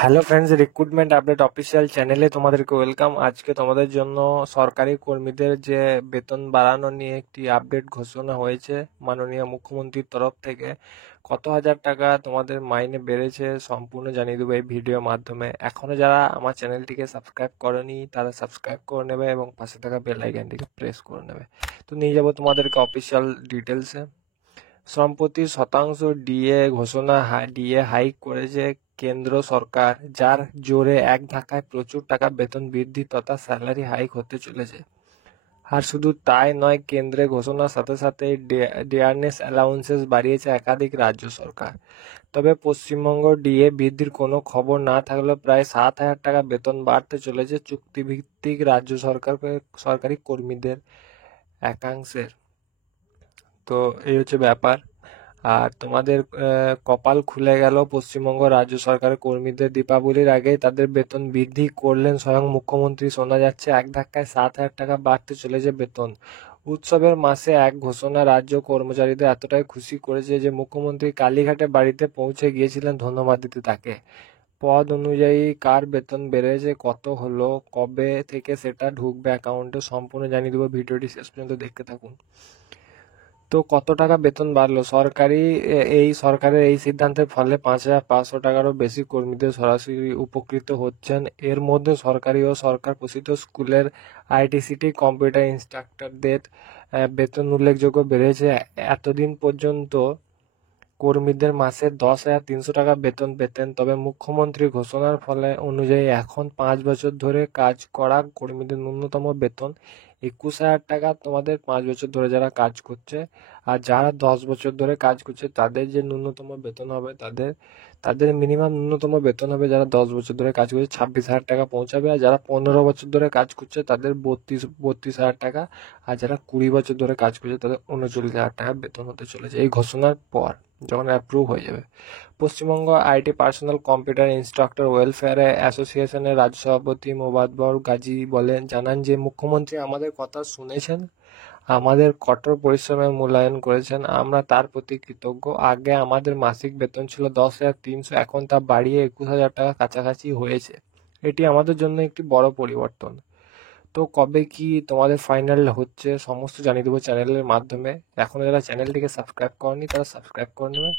Hello friends, recruitment update official চ্যানেলে তোমাদেরকে welcome. আজকে তোমাদের জন্য সরকারি কর্মীদের যে বেতন বাড়ানো নিয়ে একটি আপডেট ঘোষণা হয়েছে মাননীয় মুখ্যমন্ত্রীর তরফ থেকে। কত হাজার টাকা তোমাদের মাইনে বেড়েছে সম্পূর্ণ জানিয়ে দেবো এই ভিডিওর মাধ্যমে। এখনো যারা আমার চ্যানেলটিকে সাবস্ক্রাইব করেনি তারা সাবস্ক্রাইব করে নেবে এবং পাশে থাকা বেল আইকনটিকে প্রেস করে নেবে। তো নিয়ে যাবো তোমাদেরকে অফিসিয়াল ডিটেলসে। সম্প্রতি শতাংশ ডিএ হাইক করেছে কেন্দ্র সরকার, যার জোরে এক ধাক্কায় প্রচুর টাকা বেতন বৃদ্ধি তথা স্যালারি হাইক হতে চলেছে। আর শুধু তাই নয়, কেন্দ্রের ঘোষণার সাথে সাথে ডিয়ারনেস অ্যালাউন্সেস বাড়িয়েছে একাধিক রাজ্য সরকার। তবে পশ্চিমবঙ্গ ডিএ বৃদ্ধির কোনো খবর না থাকলেও প্রায় 7,000 টাকা বেতন বাড়তে চলেছে চুক্তিভিত্তিক রাজ্য সরকারি কর্মীদের একাংশের। তো এই হচ্ছে ব্যাপার। আর তোমাদের কপাল খুলে গেল, পশ্চিমবঙ্গ রাজ্য সরকারের কর্মীদের দীপাবলির আগেই তাদের বেতন বৃদ্ধি করলেন স্বয়ং মুখ্যমন্ত্রী। শোনা যাচ্ছে এক ধাক্কায় 7,000 টাকা বাড়তে চলেছে বেতন। উৎসবের মাসে এক ঘোষণা রাজ্য কর্মচারীদের এতটাই খুশি করেছে যে মুখ্যমন্ত্রী কালীঘাটে বাড়িতে পৌঁছে গিয়েছিলেন ধন্যবাদ দিতে তাকে। পদ অনুযায়ী কার বেতন বেড়েছে, কত হলো, কবে থেকে সেটা ঢুকবে অ্যাকাউন্টে, সম্পূর্ণ জানিয়ে দেবো। ভিডিওটি শেষ পর্যন্ত দেখতে থাকুন। তো কত টাকা বেতন বাড়লো? সরকারের এই সিদ্ধান্তের ফলে 5,500 টাকারও বেশি কর্মীদের সরাসরি উপকৃত হচ্ছেন। এর মধ্যে সরকারি ও সরকার পোষিত স্কুলের আইটিসিটি কম্পিউটার ইনস্ট্রাক্টরদের বেতন উল্লেখযোগ্য বেড়েছে। এতদিন পর্যন্ত কর্মীদের মাসে 10,300 টাকা বেতন পেতেন, তবে মুখ্যমন্ত্রীর ঘোষণার ফলে অনুযায়ী এখন 5 বছর ধরে কাজ করা কর্মীদের ন্যূনতম বেতন 21,000 টাকা। তোমাদের 5 বছর ধরে যারা কাজ করছে, আর যারা 10 বছর ধরে কাজ করছে তাদের যে ন্যূনতম বেতন হবে, তাদের তাদের মিনিমাম ন্যূনতম বেতন হবে, যারা 10 বছর ধরে কাজ করছে 26,000 টাকা পৌঁছাবে। আর যারা 15 বছর ধরে কাজ করছে তাদের 32,000 টাকা। আর যারা 20 বছর ধরে কাজ করছে তাদের 39,000 টাকা বেতন হতে চলেছে এই ঘোষণার পর, যখন অ্যাপ্রুভ হয়ে যাবে। Paschimbanga IT personal computer instructor welfare অ্যাসোসিয়েশনের রাজ্য সভাপতি মোবাদবর গাজী জানান যে মুখ্যমন্ত্রী আমাদের কথা শুনেছেন, আমাদের কঠোর পরিশ্রমের মূল্যায়ন করেছেন। আমরা তার প্রতি কৃতজ্ঞ। আগে আমাদের মাসিক বেতন ছিল 10,300, এখন তা বাড়িয়ে 21,000 টাকা কাছাকাছি হয়েছে। এটি আমাদের জন্য একটি বড় পরিবর্তন। তো কবে কি তোমাদের ফাইনাল হচ্ছে সমস্ত জানিয়ে দেবো চ্যানেলের মাধ্যমে। এখনো যারা চ্যানেলটিকে সাবস্ক্রাইব করেনি তারা সাবস্ক্রাইব করে নেবে।